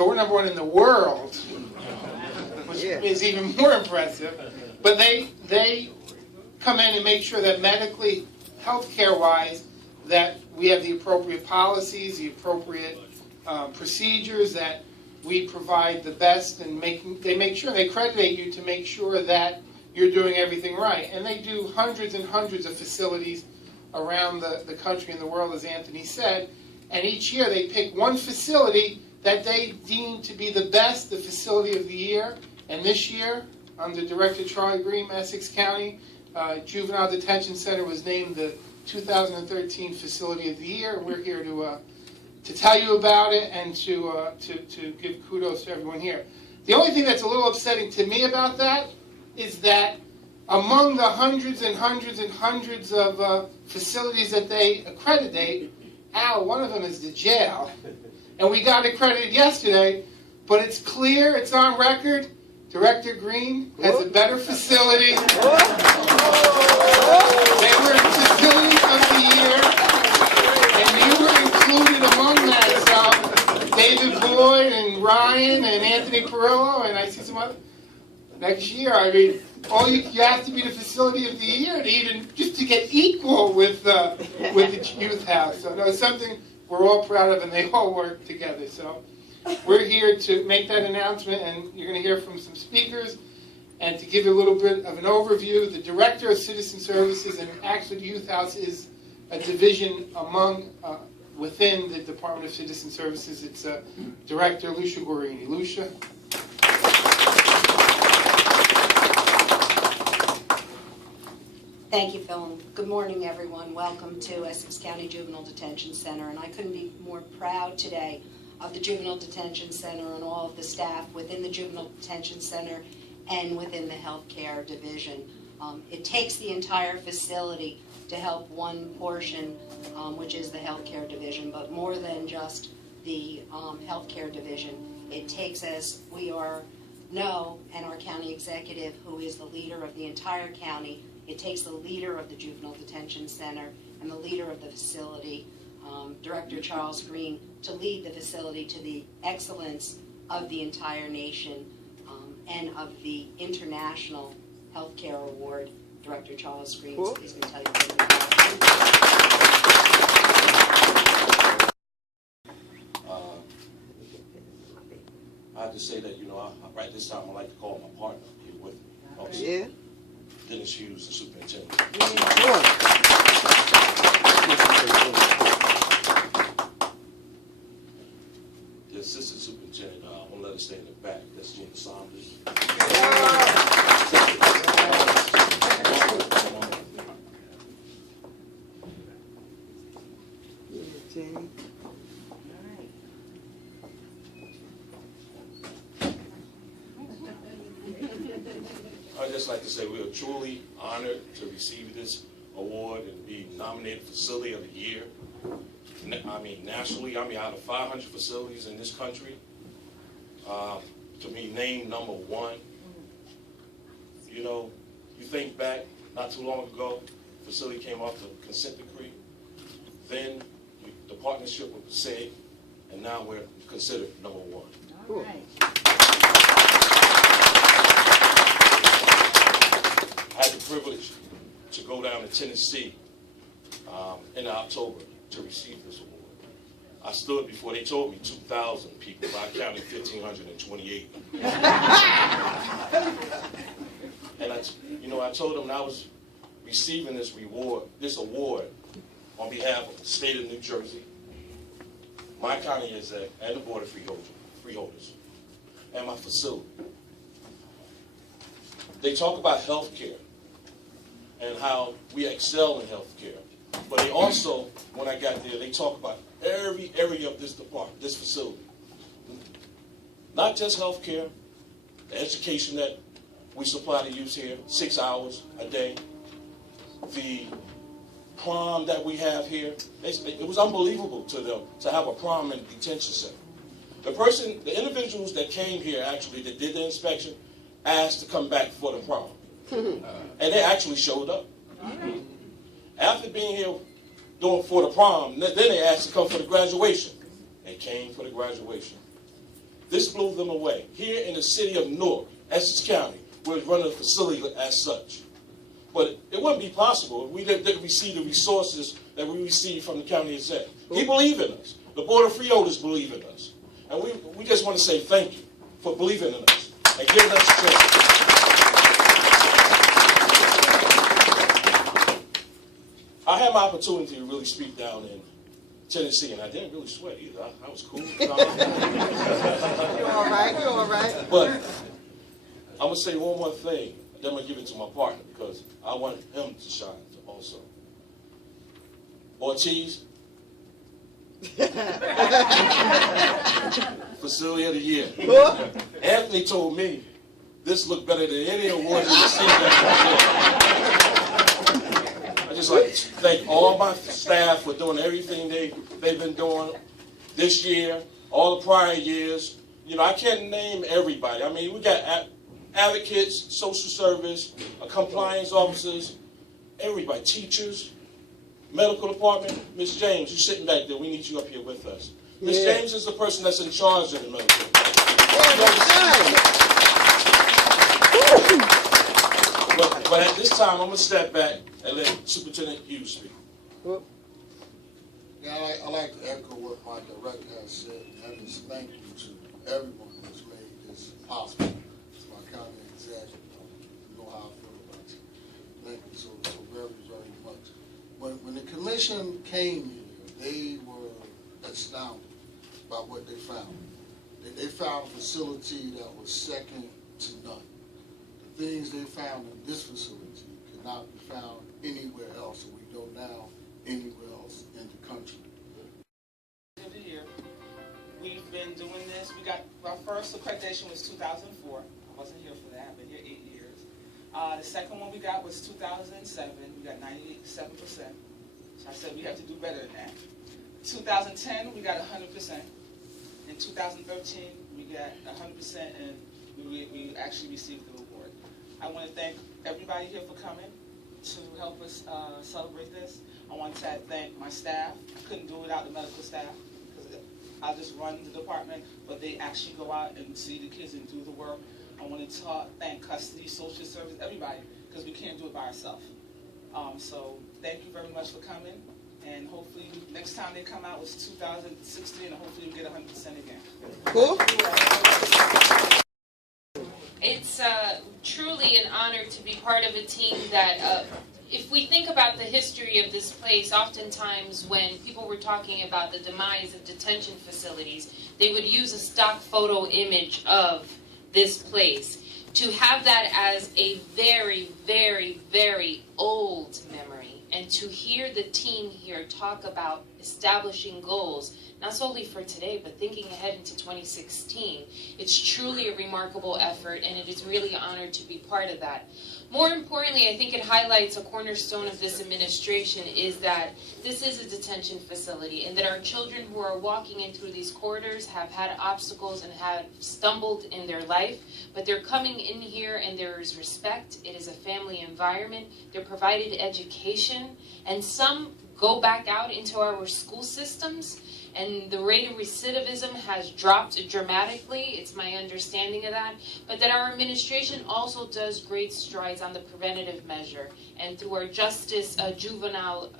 So we're number one in the world, which is even more impressive. But they come in and make sure that medically, healthcare-wise, that we have the appropriate policies, the appropriate procedures, that we provide the best, and they make sure, they accreditate you to make sure that you're doing everything right. And they do hundreds and hundreds of facilities around the country and the world, as Anthony said. And each year they pick one facility that they deem to be the best, the facility of the year. And this year, under Director Charlie Green, Essex County Juvenile Detention Center was named the 2013 Facility of the Year. And we're here to tell you about it and to give kudos to everyone here. The only thing that's a little upsetting to me about that is that among the hundreds and hundreds and hundreds of facilities that they accreditate, one of them is the jail. And we got accredited yesterday, but it's clear, it's on record, Director Green has a better facility. They were Facility of the Year, and you were included among that. So David Boyd and Ryan and Anthony Perillo, and I see some other. Next year, I mean, you have to be the Facility of the Year to even just to get equal with the youth house. So no, it's something we're all proud of, and they all work together. So we're here to make that announcement, and you're going to hear from some speakers. And to give you a little bit of an overview, the Director of Citizen Services, and actually the youth house is a division within the Department of Citizen Services. It's Director Lucia Guarini. Lucia. Thank you, Phil. Good morning, everyone. Welcome to Essex County Juvenile Detention Center. And I couldn't be more proud today of the Juvenile Detention Center and all of the staff within the Juvenile Detention Center and within the healthcare division. It takes the entire facility to help one portion, which is the healthcare division, but more than just the healthcare division. It takes, as we know, and our county executive, who is the leader of the entire county, it takes the leader of the Juvenile Detention Center and the leader of the facility, Director Charles Green, to lead the facility to the excellence of the entire nation and of the International Healthcare Award. Director Charles Green is going to tell you a little bit about it. I have to say that, right this time I'd like to call my partner here with me. Also. Dennis Hughes, the superintendent. The assistant superintendent, I won't let her stay in the back. That's Gina Saunders. I'd just like to say we are truly honored to receive this award and be nominated Facility of the Year. Nationally, out of 500 facilities in this country, to be named number one. You think back, not too long ago, the facility came off the consent decree. Then the partnership with SAG, and now we're considered number one. All right. I had the privilege to go down to Tennessee in October to receive this award. I stood before, they told me 2,000 people, but I counted 1,528. And I told them I was receiving this award on behalf of the state of New Jersey, my county exec, and the Board of Freeholders, and my facility. They talk about health care and how we excel in health care. But they also, when I got there, they talk about every area of this department, this facility. Not just health care, the education that we supply to youth here, 6 hours a day. The prom that we have here, it was unbelievable to them to have a prom in the detention center. The individuals that came here actually, that did the inspection, asked to come back for the prom. And they actually showed up. After being here for the prom, then they asked to come for the graduation. They came for the graduation. This blew them away. Here in the city of Newark, Essex County, we're running a facility as such. But it wouldn't be possible if we didn't receive the resources that we received from the county exec. He believed in us. The Board of Freeholders believe in us. And we just want to say thank you for believing in us and giving us a chance. I had my opportunity to really speak down in Tennessee, and I didn't really sweat either. I was cool. You're all right. You're all right. But I'm going to say one more thing. Then I'm going to give it to my partner because I want him to shine also. Ortiz, Facility of the Year. Anthony told me this looked better than any award he's received. I just like to thank all my staff for doing everything they've been doing this year, all the prior years. You know, I can't name everybody. I mean, we got advocates, social service, compliance officers, everybody, teachers, medical department. Ms. James, you're sitting back there. We need you up here with us. Ms. James is the person that's in charge of the medical department. But at this time, I'm going to step back and let Superintendent Hughes speak. Yeah, I like to echo what my director has said, and that is thank you to everyone who's made this possible. To my county executive, you know how I feel about you. Thank you so very, very much. When the commission came here, they were astounded by what they found. They found a facility that was second to none. The things they found in this facility could not be found anywhere else, and we know now anywhere else in the country. Of the year, we've been doing this. We got our first accreditation was 2004. I wasn't here for that. I've been here 8 years. The second one we got was 2007. We got 97%. So I said we have to do better than that. 2010 we got 100%. In 2013 we got 100%, and we actually received the award. I want to thank everybody here for coming to help us celebrate this. I want to thank my staff. I couldn't do it without the medical staff because I just run the department, but they actually go out and see the kids and do the work. I want to thank custody, social service, everybody, because we can't do it by ourselves. So thank you very much for coming, and hopefully next time they come out was 2016, and hopefully we get 100% again. Cool. It's truly an honor to be part of a team that, if we think about the history of this place, oftentimes when people were talking about the demise of detention facilities, they would use a stock photo image of this place. To have that as a very, very, very old memory, and to hear the team here talk about establishing goals, not solely for today, but thinking ahead into 2016, it's truly a remarkable effort, and it is really an honor to be part of that. More importantly, I think it highlights a cornerstone of this administration is that this is a detention facility, and that our children who are walking in through these corridors have had obstacles and have stumbled in their life, but they're coming in here and there is respect. It is a family environment. They're provided education, and some go back out into our school systems, and the rate of recidivism has dropped dramatically. It's my understanding of that. But that our administration also does great strides on the preventative measure. And through our juvenile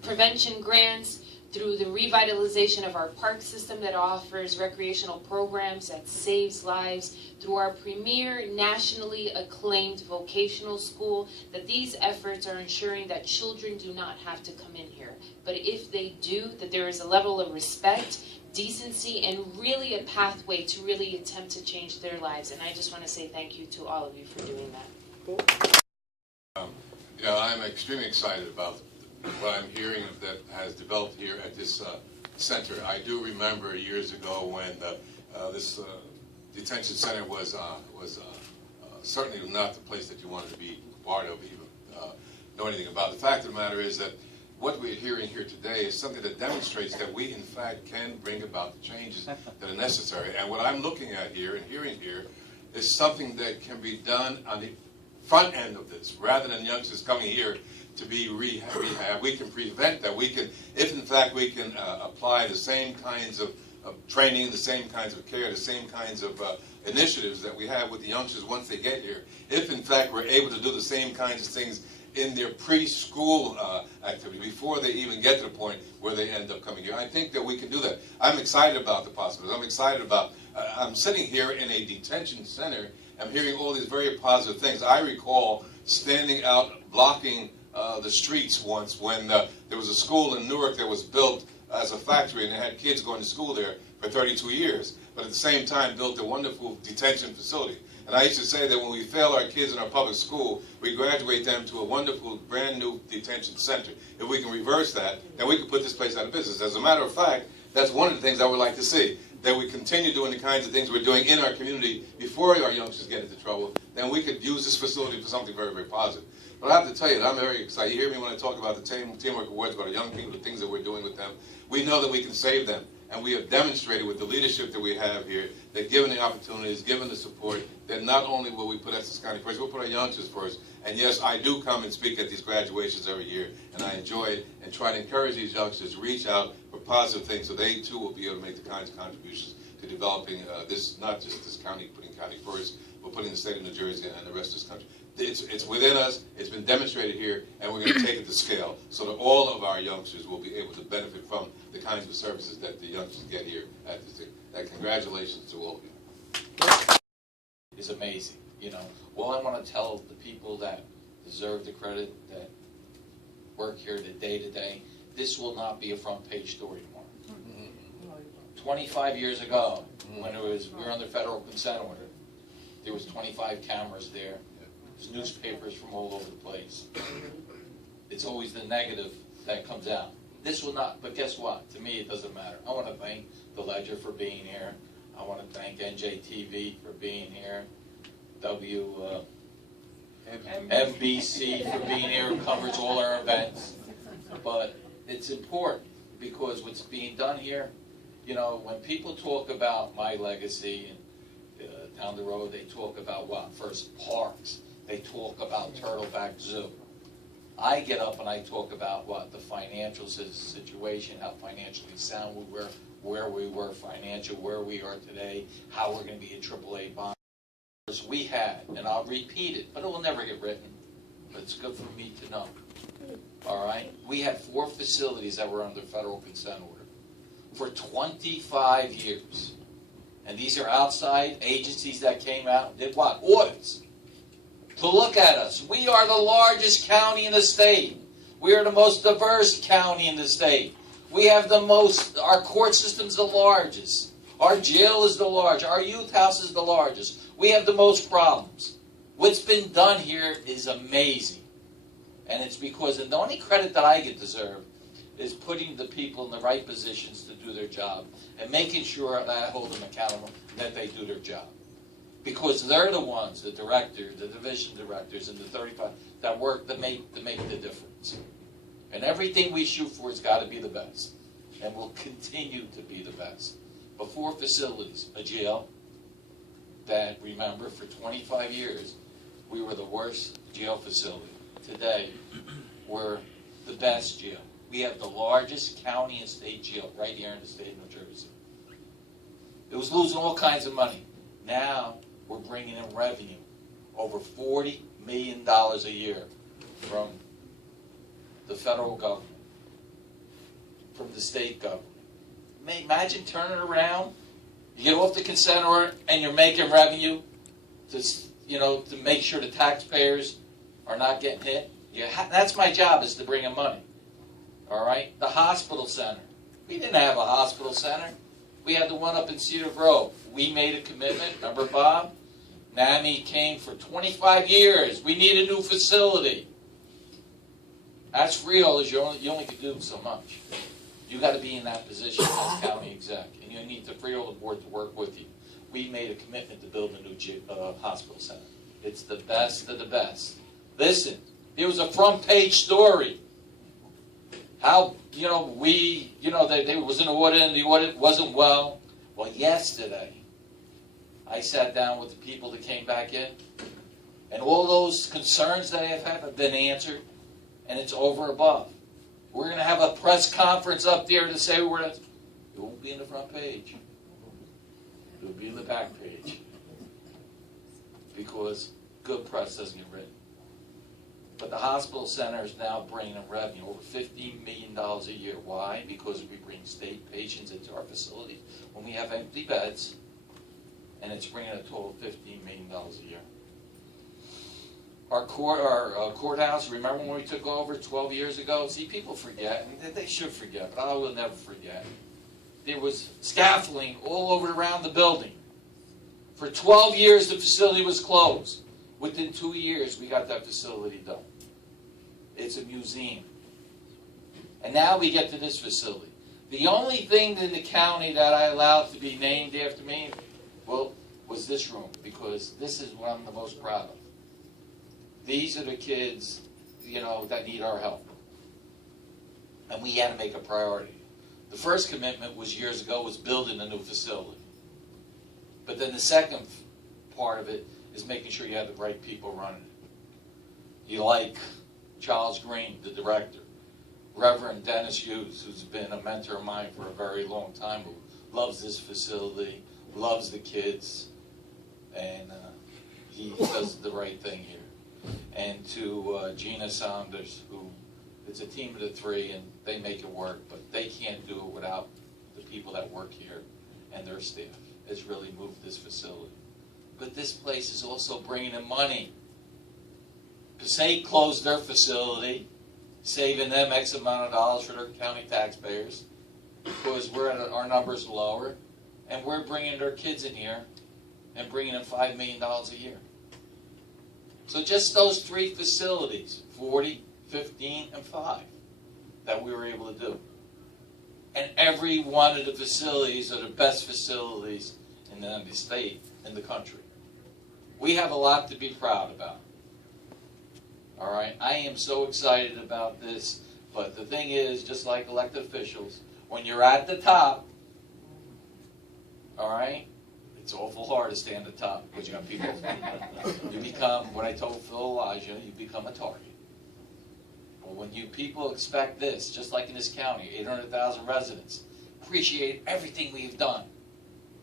prevention grants, through the revitalization of our park system that offers recreational programs that saves lives, through our premier nationally acclaimed vocational school, that these efforts are ensuring that children do not have to come in here. But if they do, that there is a level of respect, decency, and really a pathway to really attempt to change their lives. And I just want to say thank you to all of you for doing that. I'm extremely excited about what I'm hearing that has developed here at this center. I do remember years ago when this detention center was certainly not the place that you wanted to be part of, even know anything about. The fact of the matter is that what we're hearing here today is something that demonstrates that we, in fact, can bring about the changes that are necessary. And what I'm looking at here and hearing here is something that can be done on the front end of this, rather than youngsters coming here to be rehab. We can prevent that. We can, if in fact we can apply the same kinds of of training, the same kinds of care, the same kinds of initiatives that we have with the youngsters once they get here. If in fact we're able to do the same kinds of things in their preschool activity before they even get to the point where they end up coming here, I think that we can do that. I'm excited about the possibilities. I'm excited about, I'm sitting here in a detention center. I'm hearing all these very positive things. I recall standing out blocking the streets once when there was a school in Newark that was built as a factory, and they had kids going to school there for 32 years, but at the same time built a wonderful detention facility. And I used to say that when we fail our kids in our public school, we graduate them to a wonderful brand new detention center. If we can reverse that, then we can put this place out of business. As a matter of fact, that's one of the things I would like to see, that we continue doing the kinds of things we're doing in our community before our youngsters get into trouble. Then we could use this facility for something very, very positive. But I have to tell you that I'm very excited. You hear me when I talk about the Teamwork Awards, about our young people, the things that we're doing with them. We know that we can save them. And we have demonstrated with the leadership that we have here that given the opportunities, given the support, that not only will we put Essex County first, we'll put our youngsters first. And yes, I do come and speak at these graduations every year, and I enjoy it and try to encourage these youngsters to reach out for positive things so they too will be able to make the kinds of contributions to developing this, not just this county, putting county first, but putting the state of New Jersey and the rest of this country. It's within us, it's been demonstrated here, and we're going to take it to scale so that all of our youngsters will be able to benefit from the kinds of services that the youngsters get here at this. Congratulations to all of you. It's amazing, you know. All I want to tell the people that deserve the credit, that work here the day to day, this will not be a front page story tomorrow. 25 years ago, when we were under federal consent order, there was 25 cameras there. There's newspapers from all over the place. It's always the negative that comes out. This will not, but guess what? To me, it doesn't matter. I want to thank the Ledger for being here. I want to thank NJTV for being here. MBC for being here, who covers all our events. But it's important because what's being done here, you know, when people talk about my legacy and down the road, they talk about what? First, parks. They talk about Turtleback Zoo. I get up and I talk about what? The financial situation, how financially sound we were, where we were financial, where we are today, how we're going to be a AAA bond. We had, and I'll repeat it, but it will never get written, but it's good for me to know. All right? We had 4 facilities that were under federal consent order for 25 years. And these are outside agencies that came out and did what? Audits. To look at us. We are the largest county in the state. We are the most diverse county in the state. We have the most, our court system's the largest. Our jail is the largest. Our youth house is the largest. We have the most problems. What's been done here is amazing. And it's because, and the only credit that I get deserved is putting the people in the right positions to do their job and making sure that I hold them accountable that they do their job. Because they're the ones, the directors, the division directors, and the 35 that work to make the difference. And everything we shoot for has got to be the best, and will continue to be the best. But 4 facilities, a jail that, remember, for 25 years, we were the worst jail facility. Today, we're the best jail. We have the largest county and state jail right here in the state of New Jersey. It was losing all kinds of money. Now, we're bringing in revenue, over $40 million a year from the federal government, from the state government. Imagine turning around, you get off the consent order, and you're making revenue to, you know, to make sure the taxpayers are not getting hit. That's my job, is to bring in money. All right? The hospital center. We didn't have a hospital center. We had the one up in Cedar Grove. We made a commitment. Remember, Bob? NAMI came for 25 years. We need a new facility. That's real, is you only can do so much. You got to be in that position as county exec, and you need the Freehold board to work with you. We made a commitment to build a new hospital center. It's the best of the best. Listen, it was a front page story. How, you know, there was an audit and the audit wasn't well. Well, yesterday, I sat down with the people that came back in, and all those concerns that I have been answered, and it's over above. We're going to have a press conference up there to say It won't be in the front page. It'll be in the back page. Because good press doesn't get written. But the hospital center is now bringing in revenue, over $15 million a year. Why? Because we bring state patients into our facilities when we have empty beds, and it's bringing a total of $15 million a year. Our courthouse, remember when we took over 12 years ago? See, people forget, and they should forget, but I will never forget. There was scaffolding all over around the building. For 12 years, the facility was closed. Within 2 years, we got that facility done. It's a museum. And now we get to this facility. The only thing in the county that I allowed to be named after me, well, was this room, because this is what I'm the most proud of. These are the kids, you know, that need our help. And we had to make a priority. The first commitment was years ago, was building a new facility. But then the second part of it is making sure you have the right people running it. You like Charles Green, the director, Reverend Dennis Hughes, who's been a mentor of mine for a very long time, who loves this facility, loves the kids, and he does the right thing here. And to Gina Saunders, who, it's a team of the three, and they make it work, but they can't do it without the people that work here and their staff. It's really moved this facility. But this place is also bringing in money. Passaic closed their facility, saving them X amount of dollars for their county taxpayers, because our numbers are lower, and we're bringing their kids in here and bringing in $5 million a year. So just those 3 facilities, 40, 15, and 5, that we were able to do. And every one of the facilities are the best facilities in the state, in the country. We have a lot to be proud about. All right, I am so excited about this, but the thing is, just like elected officials, when you're at the top, all right, it's awful hard to stay on the top because you got people. You become, what I told Phil Elijah, you become a target. Well, when you people expect this, just like in this county, 800,000 residents, appreciate everything we've done,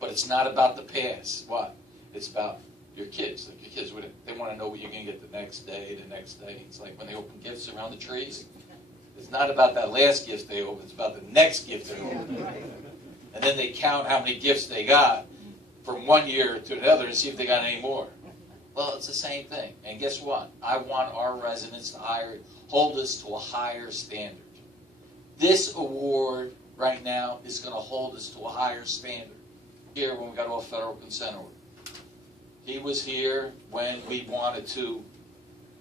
but it's not about the past. What? It's about your kids. Like your kids, they want to know what you're going to get the next day, the next day. It's like when they open gifts around the trees. It's not about that last gift they open. It's about the next gift they open. And then they count how many gifts they got from one year to another and see if they got any more. Well, it's the same thing. And guess what? I want our residents to hold us to a higher standard. This award right now is going to hold us to a higher standard. Here when we got off federal consent order. He was here when we wanted to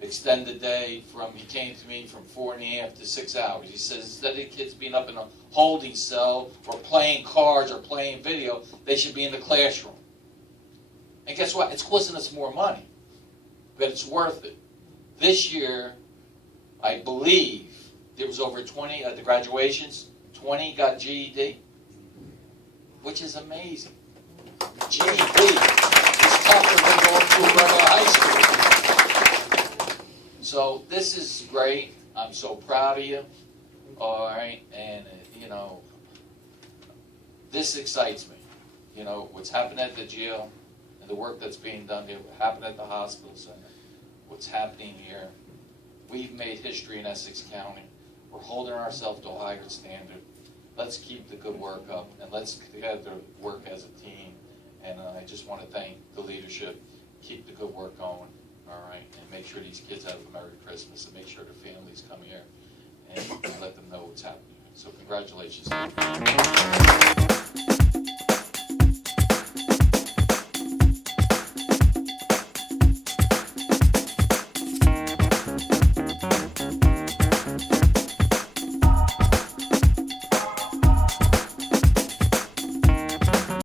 extend the day from, he came to me from 4.5 to 6 hours. He says instead of kids being up in a holding cell or playing cards or playing video, they should be in the classroom. And guess what? It's costing us more money, but it's worth it. This year, I believe there was over 20 at the graduations, 20 got GED, which is amazing. GED is tougher than going to a regular high school. So this is great. I'm so proud of you. All right, and you know, this excites me. You know, what's happened at the jail and the work that's being done here, what happened at the hospital center, what's happening here. We've made history in Essex County. We're holding ourselves to a higher standard. Let's keep the good work up, and let's together work as a team. And I just want to thank the leadership. Keep the good work going, all right? And make sure these kids have a Merry Christmas, and make sure their families come here and let them know what's happening. So congratulations.